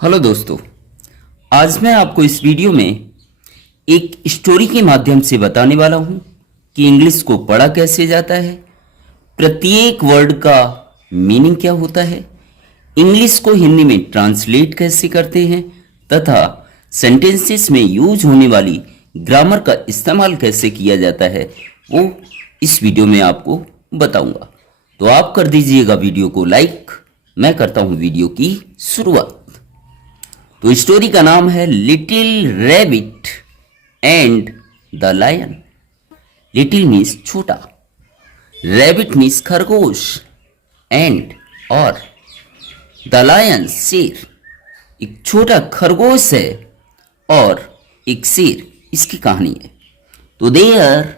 Hello दोस्तों, आज मैं आपको इस वीडियो में एक स्टोरी के माध्यम से बताने वाला हूं कि इंग्लिश को पढ़ा कैसे जाता है, प्रत्येक वर्ड का मीनिंग क्या होता है, इंग्लिश को हिंदी में ट्रांसलेट कैसे करते हैं तथा सेंटेंसेस में यूज होने वाली ग्रामर का इस्तेमाल कैसे किया जाता है, वो इस वीडियो में आपको बताऊंगा। तो आप कर दीजिएगा वीडियो को लाइक। मैं करता हूं वीडियो की शुरुआत। तो स्टोरी का नाम है little rabbit and the lion. Little means छोटा, रैबिट मीन्स खरगोश, एंड और द लायन शेर। एक छोटा खरगोश है और एक शेर, इसकी कहानी है। तो देयर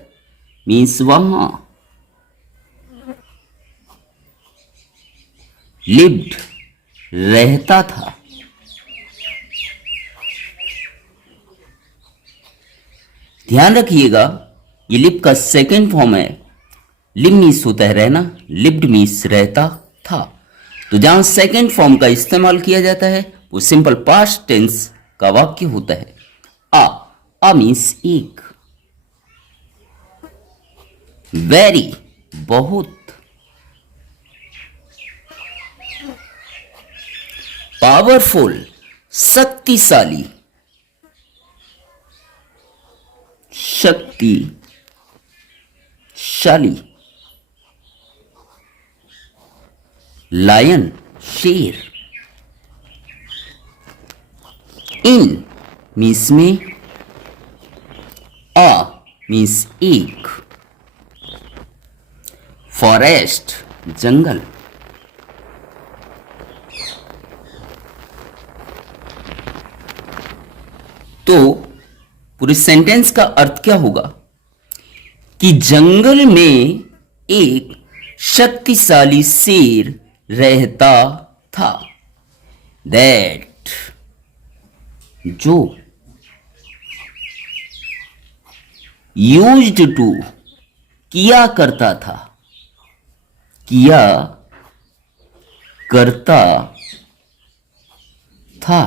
मीन्स वहां, लिव्ड रहता था, ध्यान रखिएगा ये लिव का सेकेंड फॉर्म है। लिव मीन्स होता है रहना, लिव्ड मीन्स रहता था। तो जहां सेकेंड फॉर्म का इस्तेमाल किया जाता है वो सिंपल पास्ट टेंस का वाक्य होता है। आ मीन्स एक, वेरी बहुत, पावरफुल शक्तिशाली, शक्तिशाली, लायन शेर, इन मीन्स में, आ मीन्स एक, फॉरेस्ट जंगल, तो पूरे सेंटेंस का अर्थ क्या होगा कि जंगल में एक शक्तिशाली शेर रहता था। दैट जो, यूज्ड टू किया करता था, किया करता था,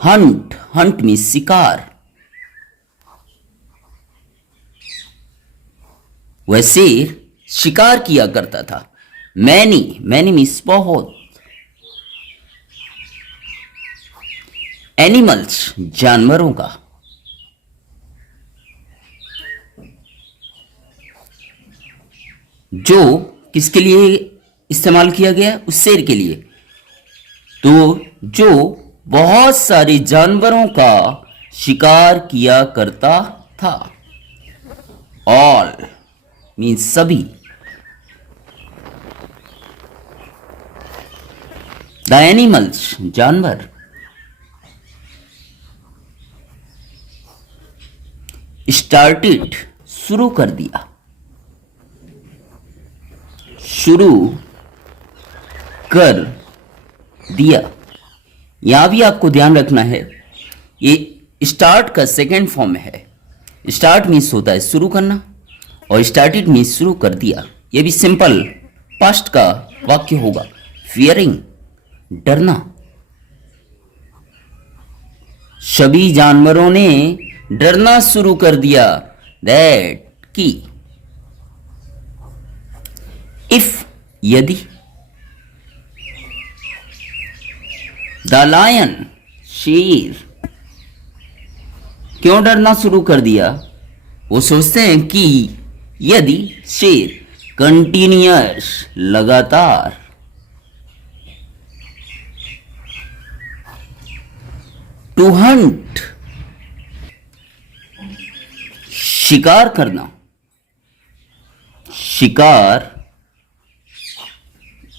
हंट, हंट मीन्स शिकार, वह शेर शिकार किया करता था। मैनी, मैनी मीन्स बहुत, एनिमल्स जानवरों का, जो किसके लिए इस्तेमाल किया गया, उस शेर के लिए। तो जो बहुत सारे जानवरों का शिकार किया करता था। ऑल मीन्स सभी, द एनिमल्स जानवर, स्टार्टेड शुरू कर दिया, शुरू कर दिया। यहां भी आपको ध्यान रखना है, ये स्टार्ट का सेकेंड फॉर्म है। स्टार्ट मीन्स होता है शुरू करना और स्टार्टेड मीन्स शुरू कर दिया। ये भी सिंपल पास्ट का वाक्य होगा। फियरिंग डरना, सभी जानवरों ने डरना शुरू कर दिया। दैट की, इफ यदि, द लायन शेर, क्यों डरना शुरू कर दिया, वो सोचते हैं कि यदि शेर कंटिन्यूअस लगातार, टू हंट शिकार करना, शिकार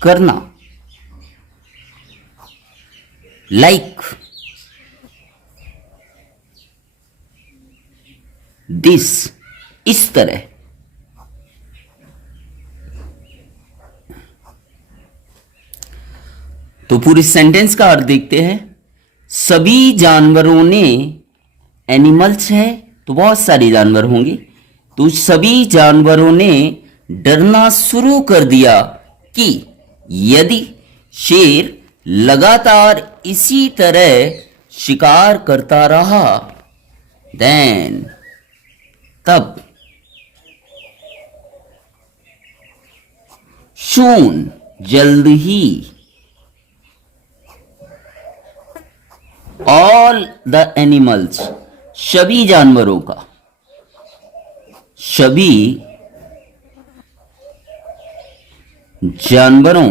करना, लाइक दिस, इस तरह। तो पूरी सेंटेंस का अर्थ देखते हैं। सभी जानवरों ने, एनिमल्स है तो बहुत सारे जानवर होंगे, तो सभी जानवरों ने डरना शुरू कर दिया कि यदि शेर लगातार इसी तरह शिकार करता रहा, देन तब सून जल्द ही ऑल द एनिमल्स सभी जानवरों का, सभी जानवरों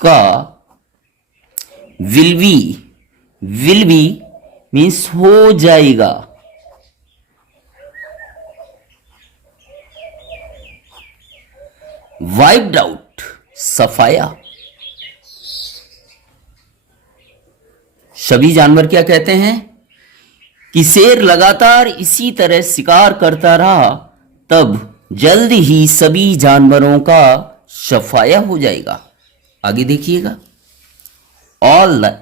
का विल बी मीन्स हो जाएगा, वाइप्ड आउट सफाया। सभी जानवर क्या कहते हैं कि शेर लगातार इसी तरह शिकार करता रहा, तब जल्द ही सभी जानवरों का सफाया हो जाएगा। आगे देखिएगा, ऑल द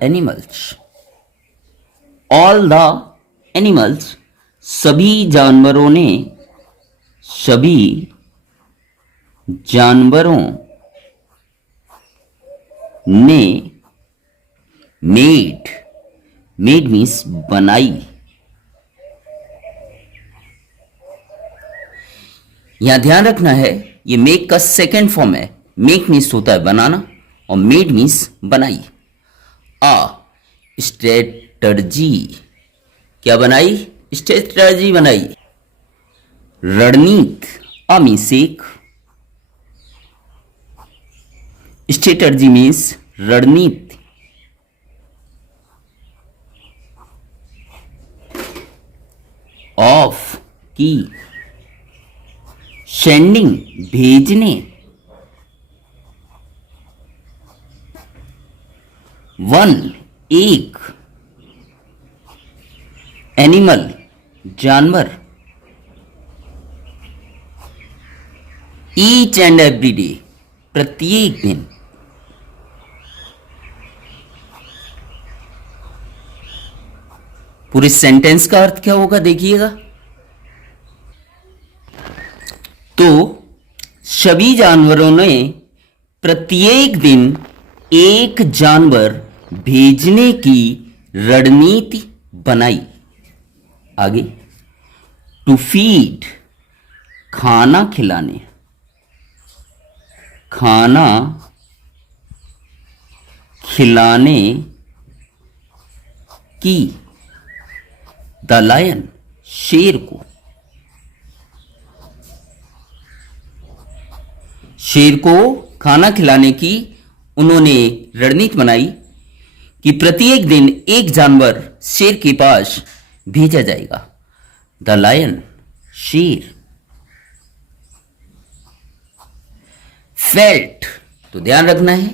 एनिमल्स सभी जानवरों ने मेड मीन्स बनाई। यहां ध्यान रखना है, ये मेक का सेकेंड फॉर्म है। मेक मीन्स होता है बनाना और मेड मीन्स बनाई। स्ट्रेटर्जी, क्या बनाई? स्ट्रेटर्जी बनाई। रणनीत, मीन्स एक, स्ट्रेटर्जी मीन्स रणनीति। ऑफ की, सेंडिंग भेजने। वन एक, एनिमल जानवर। ईच एंड एवरी डे प्रत्येक दिन। पूरे सेंटेंस का अर्थ क्या होगा देखिएगा। तो सभी जानवरों ने प्रत्येक दिन एक जानवर भेजने की रणनीति बनाई। आगे, टू फीड खाना खिलाने, खाना खिलाने की, द लायन शेर को, शेर को खाना खिलाने की उन्होंने रणनीति बनाई कि प्रत्येक दिन एक जानवर शेर के पास भेजा जाएगा। द लायन शेर। फेल्ट, तो ध्यान रखना है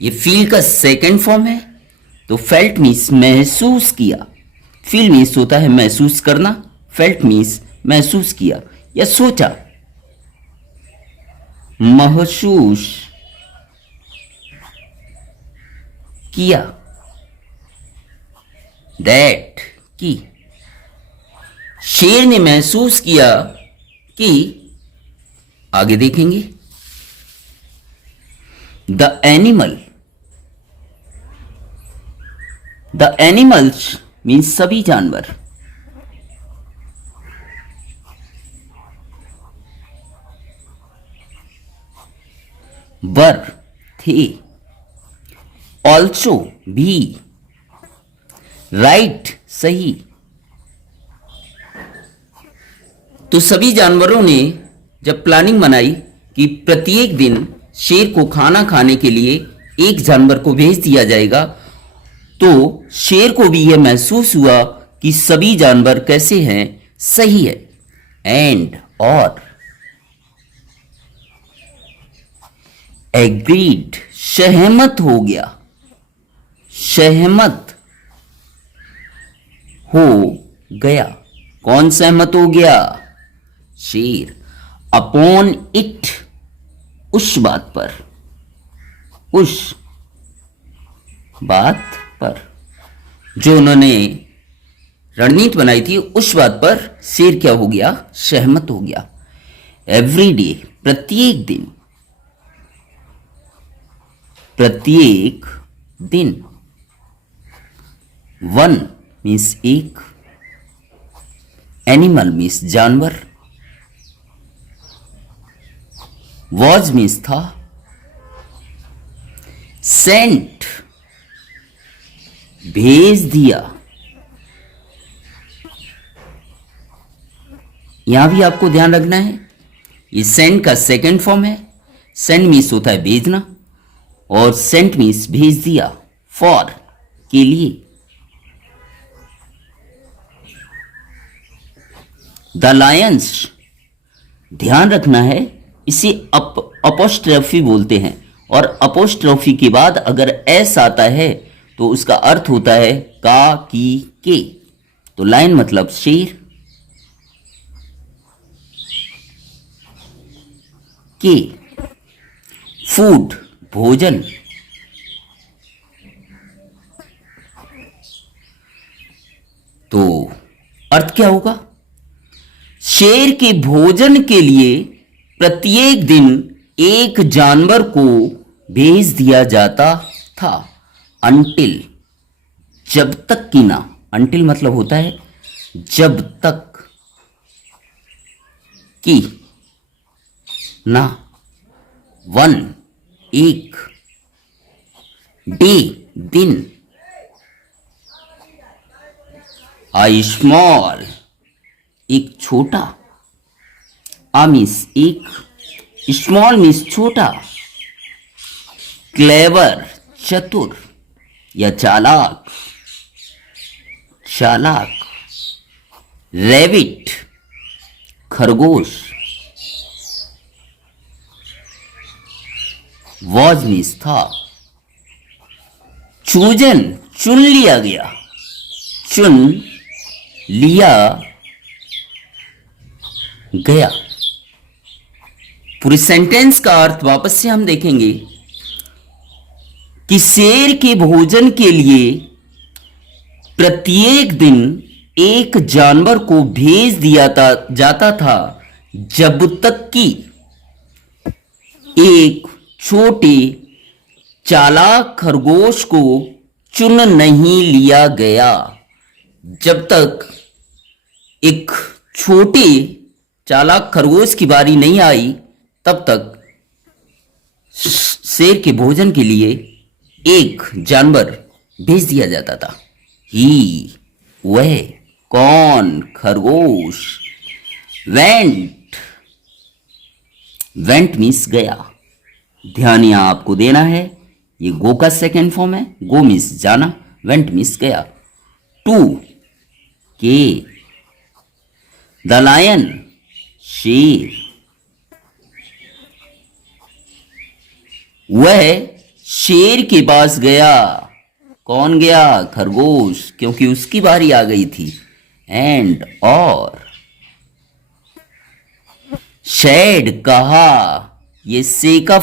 ये फील का सेकंड फॉर्म है। तो फेल्ट मीन्स महसूस किया। फील मीन्स होता है महसूस करना, फेल्ट मीन्स महसूस किया या सोचा। महसूस किया, दैट की, शेर ने महसूस किया कि, आगे देखेंगे, द एनिमल्स मीन्स सभी जानवर। वर थे, ऑल्सो भी, राइट सही। तो सभी जानवरों ने जब प्लानिंग बनाई कि प्रत्येक दिन शेर को खाना खाने के लिए एक जानवर को भेज दिया जाएगा, तो शेर को भी यह महसूस हुआ कि सभी जानवर कैसे हैं, सही है। एंड और एग्रीड, सहमत हो गया, सहमत हो गया। कौन सहमत हो गया? शेर। अपॉन इट, उस बात पर, उस बात पर जो उन्होंने रणनीति बनाई थी, उस बात पर शेर क्या हो गया? सहमत हो गया। एवरी डे, प्रत्येक दिन। प्रत्येक दिन। वन मीन्स एक, एनिमल मीन्स जानवर, वॉज मीन्स था, सेंट भेज दिया। यहां भी आपको ध्यान रखना है, ये सेंड का सेकंड फॉर्म है। सेंड मीन्स होता है भेजना और सेंट मीन्स भेज दिया, फॉर के लिए। द लायंस, ध्यान रखना है, इसे अपोस्ट्रोफी बोलते हैं और अपोस्ट्रोफी के बाद अगर एस आता है तो उसका अर्थ होता है का, की, के। तो लायन मतलब शेर, के फूड भोजन, तो अर्थ क्या होगा? शेर के भोजन के लिए प्रत्येक दिन एक जानवर को भेज दिया जाता था, अंटिल, जब तक कि ना। अंटिल मतलब होता है जब तक कि ना। वन एक, डे दिन, आ स्मॉल एक छोटा, आ मीन्स एक, स्मॉल मीन्स छोटा, क्लेवर चतुर या चालाक, चालाक, रैबिट खरगोश, वॉज मीन्स था, चूजन चुन लिया गया, चुन लिया गया। पूरे सेंटेंस का अर्थ वापस से हम देखेंगे कि शेर के भोजन के लिए प्रत्येक दिन एक जानवर को भेज दिया जाता था जब तक कि एक छोटे चालाक खरगोश को चुन नहीं लिया गया। जब तक एक छोटे चालाक खरगोश की बारी नहीं आई तब तक शेर के भोजन के लिए एक जानवर भेज दिया जाता था। ही वह, कौन, खरगोश। वेंट, वेंट मीन्स गया। ध्यान यहां आपको देना है, ये गो का सेकेंड फॉर्म है। गो मीन्स जाना, वेंट मीन्स गया। टू के, द लायन शेर, वह शेर के पास गया। कौन गया? खरगोश, क्योंकि उसकी बारी आ गई थी। एंड और, शेड कहा, ये से का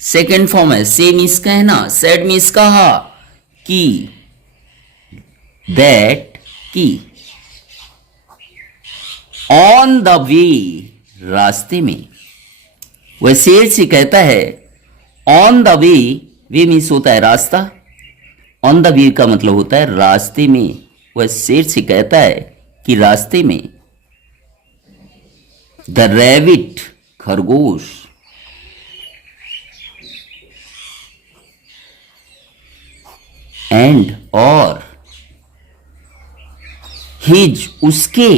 सेकेंड फॉर्म है। से मीन्स कहना, सेड मीन्स कहा, कि, दैट की। ऑन द वे, रास्ते में। वह शेर से कहता है on the way, way means होता है रास्ता, ऑन द वे का मतलब होता है रास्ते में। वह शेर से कहता है कि रास्ते में। द रैबिट खरगोश, एंड और, हिज उसके,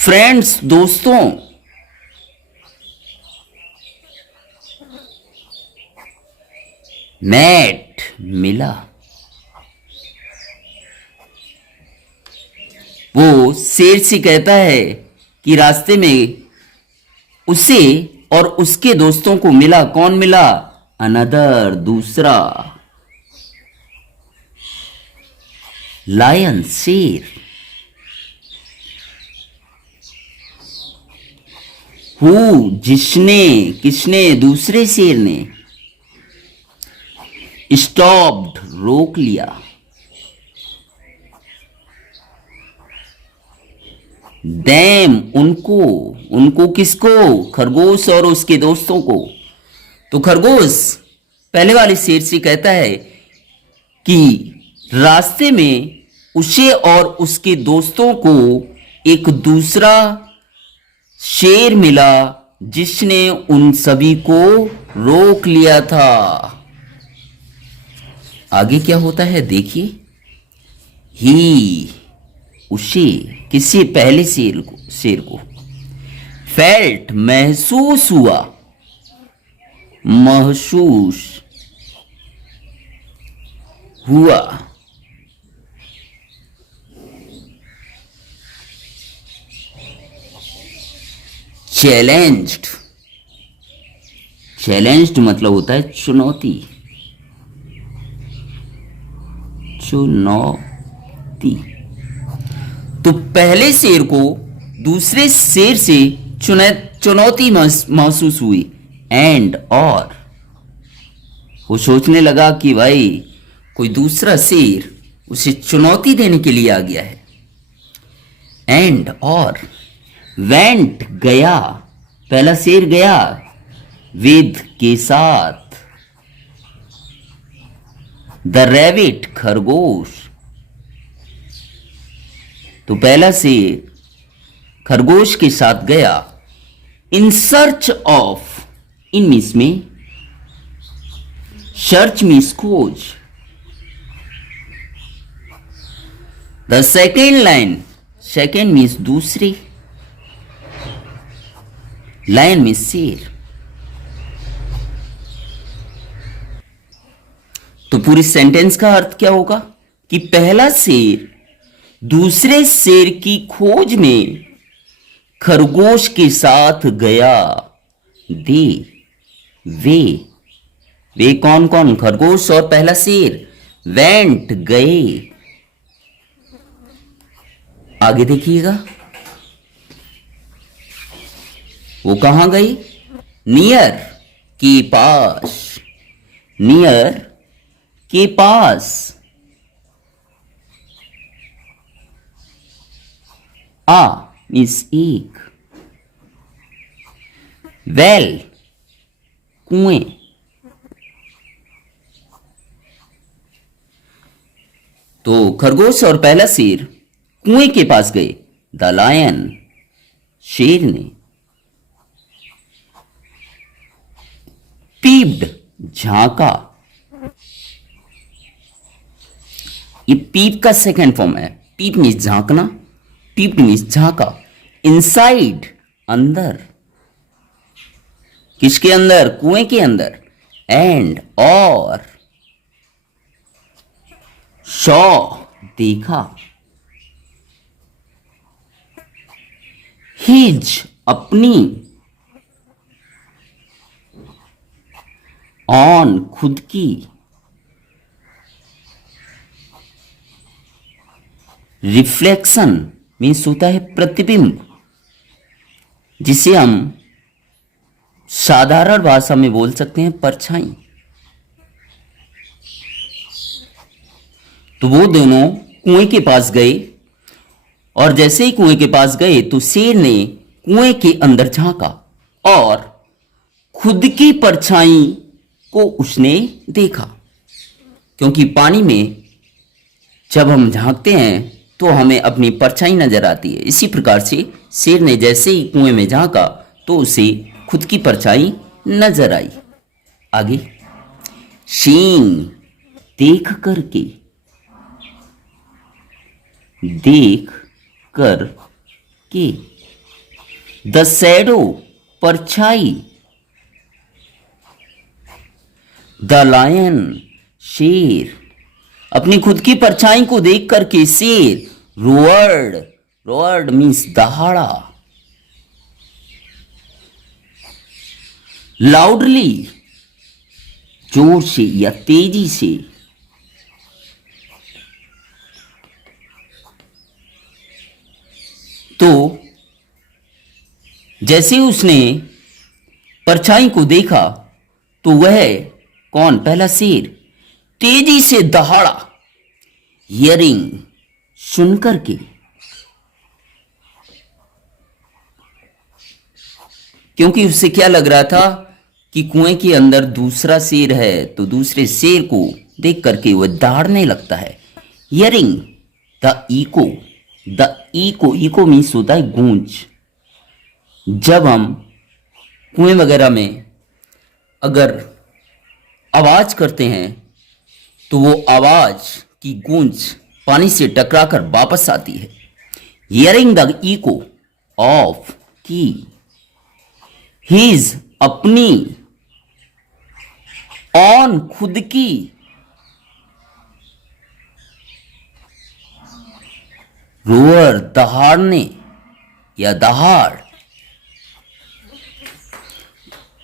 फ्रेंड्स दोस्तों, मैट मिला। वो शेर से कहता है कि रास्ते में उसे और उसके दोस्तों को मिला। कौन मिला? अनदर, दूसरा। लायन शेर, हु जिसने, किसने? दूसरे शेर ने। स्टॉप्ड रोक लिया। दैम उनको, उनको किसको? खरगोश और उसके दोस्तों को। तो खरगोश पहले वाले शेर से कहता है कि रास्ते में उसे और उसके दोस्तों को एक दूसरा शेर मिला जिसने उन सभी को रोक लिया था। आगे क्या होता है देखिए। ही उसे किसी पहले शेर को फेल्ट महसूस हुआ, महसूस हुआ चैलेंज्ड, चैलेंज्ड मतलब होता है चुनौती, चुनौती। तो पहले शेर को दूसरे शेर से चुनौती महसूस हुई एंड और वो सोचने लगा कि भाई कोई दूसरा शेर उसे चुनौती देने के लिए आ गया है। एंड और वेंट गया, पहला शेर गया विद के साथ, द रैबिट खरगोश। तो पहला शेर खरगोश के साथ गया in search of, in means में, सर्च मीन्स खोज। The second line, second means दूसरी, लाइन मीन्स शेर। तो पूरी सेंटेंस का अर्थ क्या होगा कि पहला शेर दूसरे शेर की खोज में खरगोश के साथ गया। वे कौन कौन? खरगोश और पहला शेर वेंट गए। आगे देखिएगा वो कहां गई? नियर के पास, नियर के पास। आ मीन्स एक, वेल कुएं। तो खरगोश और पहला शेर कुएं के पास गए। द लायन, शेर ने, पीप्ड, झांका। ये पीप का सेकेंड फॉर्म है। पीप मीन्स झांकना, पीप्ड मीन्स झांका। इनसाइड, अंदर। किसके अंदर? कुएं के अंदर। एंड और सॉ, देखा। हिज, अपनी। ऑन, खुद की। रिफ्लेक्शन मीन्स होता है प्रतिबिंब, जिसे हम साधारण भाषा में बोल सकते हैं परछाई। तो वो दोनों कुएं के पास गए और जैसे ही कुएं के पास गए तो शेर ने कुएं के अंदर झांका और खुद की परछाई को उसने देखा। क्योंकि पानी में जब हम झांकते हैं तो हमें अपनी परछाई नजर आती है। इसी प्रकार से शेर ने जैसे ही कुएं में झांका तो उसे खुद की परछाई नजर आई। आगे सीन, देख करके, देख कर के। द शैडो, परछाई। द लायन, शेर। अपनी खुद की परछाई को देख करके शेर रोअर्ड, रोअर्ड मीन्स दहाड़ा। लाउडली, जोर से या तेजी से। तो जैसे उसने परछाई को देखा तो वह कौन? पहला शेर तेजी से दहाड़ा। हियरिंग, सुनकर के। क्योंकि उससे क्या लग रहा था कि कुएं के अंदर दूसरा शेर है तो दूसरे शेर को देख करके वह दहाड़ने लगता है। हियरिंग द इको मीन्स होता है गूंज। जब हम कुएं वगैरह में अगर आवाज करते हैं तो वो आवाज की गूंज पानी से टकराकर वापस आती है। हियरिंग द इको ऑफ की हीज अपनी ऑन खुद की रोअर दहाड़ने या दहाड़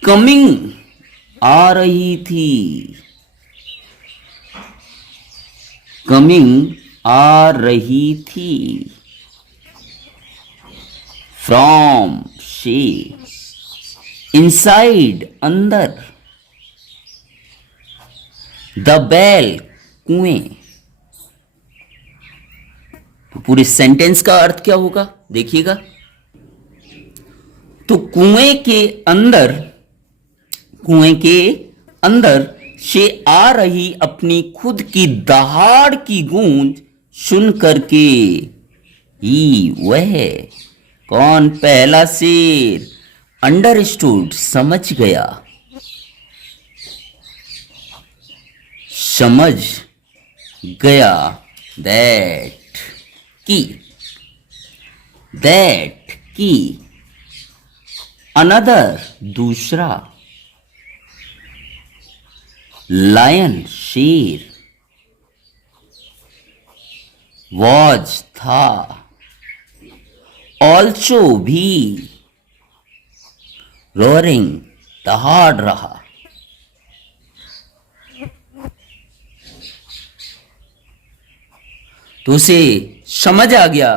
कमिंग आ रही थी। कमिंग आ रही थी फ्रॉम से इनसाइड अंदर द बेल कुएं। तो पूरे सेंटेंस का अर्थ क्या होगा देखिएगा। तो कुएं के अंदर से आ रही अपनी खुद की दहाड़ की गूंज सुन करके ही वह कौन पहला शेर अंडरस्टूड समझ गया। समझ गया दैट की अनदर दूसरा लायन शेर वॉज था ऑल्सो भी रोरिंग दहाड़ रहा। तो उसे समझ आ गया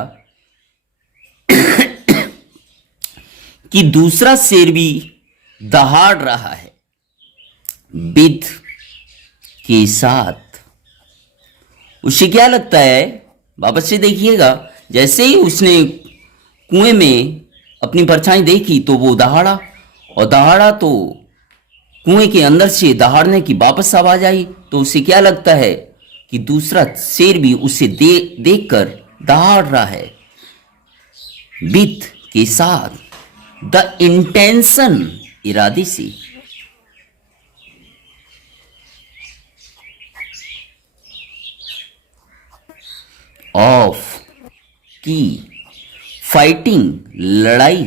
कि दूसरा शेर भी दहाड़ रहा है विद के साथ। उसे क्या लगता है वापस से देखिएगा, जैसे ही उसने कुएं में अपनी परछाई देखी तो वो दहाड़ा, और दहाड़ा तो कुएं के अंदर से दहाड़ने की वापस आवाज आई। तो उसे क्या लगता है कि दूसरा शेर भी उसे देखकर दहाड़ रहा है विद के साथ, द इंटेंशन इरादे से। ऑफ की फाइटिंग लड़ाई,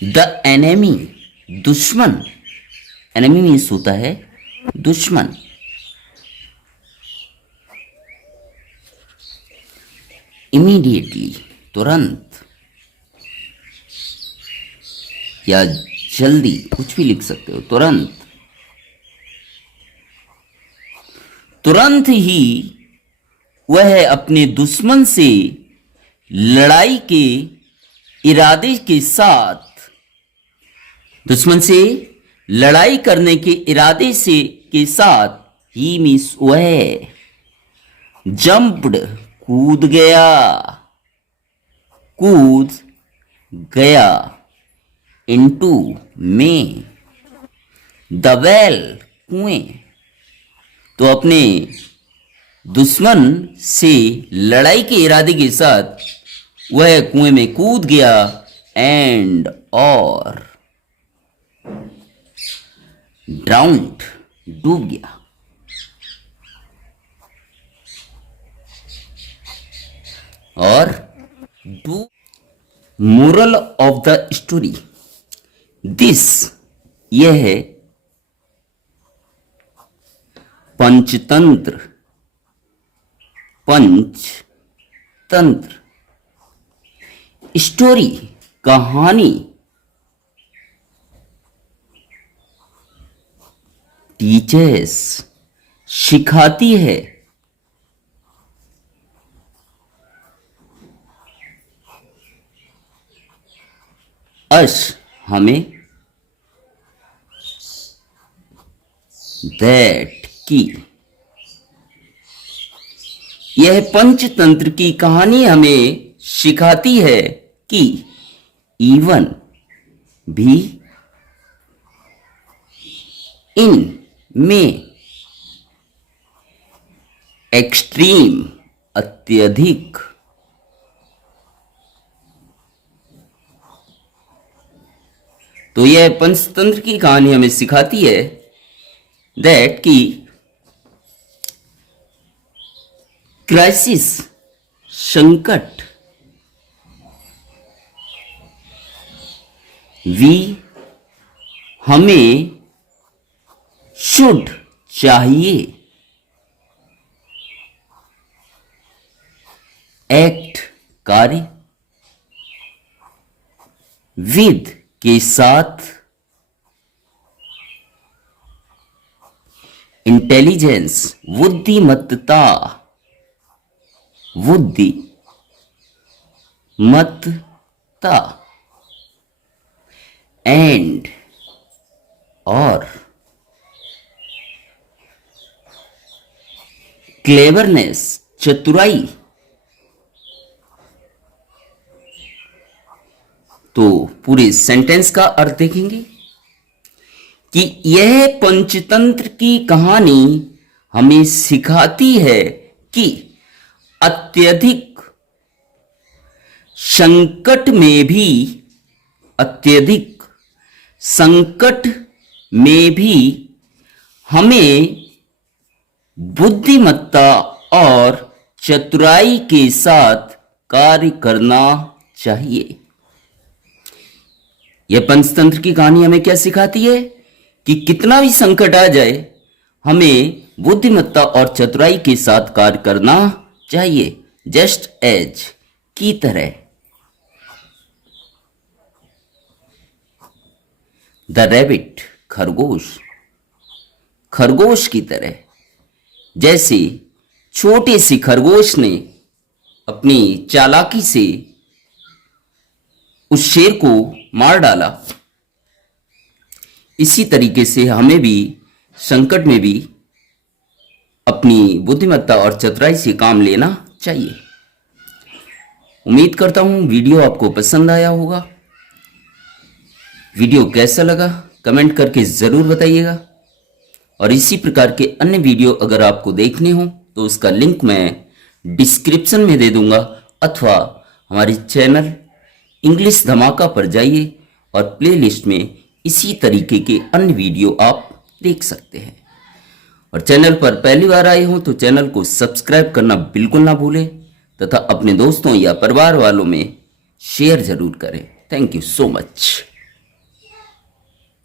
द एनेमी दुश्मन, एनेमी मीन्स होता है दुश्मन। इमीडिएटली तुरंत या जल्दी, कुछ भी लिख सकते हो, तुरंत। तुरंत ही वह अपने दुश्मन से लड़ाई के इरादे के साथ, दुश्मन से लड़ाई करने के इरादे से के साथ ही मीन्स वह जंप्ड कूद गया इनटू में द वेल कुएं। तो अपने दुश्मन से लड़ाई के इरादे के साथ वह कुएं में कूद गया एंड और ड्राउंड डूब गया। और moral of the story this, यह है पंचतंत्र। स्टोरी कहानी, टीचर्स सिखाती है, अस हमें, दैट की यह पंचतंत्र की कहानी हमें सिखाती है कि इवन भी इन में एक्सट्रीम अत्यधिक तो यह पंचतंत्र की कहानी हमें सिखाती है दैट कि क्राइसिस संकट वी हमें शुड चाहिए एक्ट कार्य विद के साथ इंटेलिजेंस बुद्धिमत्ता एंड और क्लेवरनेस चतुराई। तो पूरे सेंटेंस का अर्थ देखेंगे कि यह पंचतंत्र की कहानी हमें सिखाती है कि अत्यधिक संकट में भी हमें बुद्धिमत्ता और चतुराई के साथ कार्य करना चाहिए। यह पंचतंत्र की कहानी हमें क्या सिखाती है कि कितना भी संकट आ जाए हमें बुद्धिमत्ता और चतुराई के साथ कार्य करना चाहिए, जस्ट एज की तरह। द रैबिट खरगोश की तरह, जैसे छोटे से खरगोश ने अपनी चालाकी से उस शेर को मार डाला, इसी तरीके से हमें भी संकट में भी अपनी बुद्धिमत्ता और चतुराई से काम लेना चाहिए। उम्मीद करता हूं वीडियो आपको पसंद आया होगा। वीडियो कैसा लगा कमेंट करके ज़रूर बताइएगा, और इसी प्रकार के अन्य वीडियो अगर आपको देखने हो तो उसका लिंक मैं डिस्क्रिप्शन में दे दूंगा, अथवा हमारे चैनल इंग्लिश धमाका पर जाइए और प्लेलिस्ट में इसी तरीके के अन्य वीडियो आप देख सकते हैं। और चैनल पर पहली बार आए हो तो चैनल को सब्सक्राइब करना बिल्कुल ना भूलें, तथा अपने दोस्तों या परिवार वालों में शेयर जरूर करें। Thank you so much.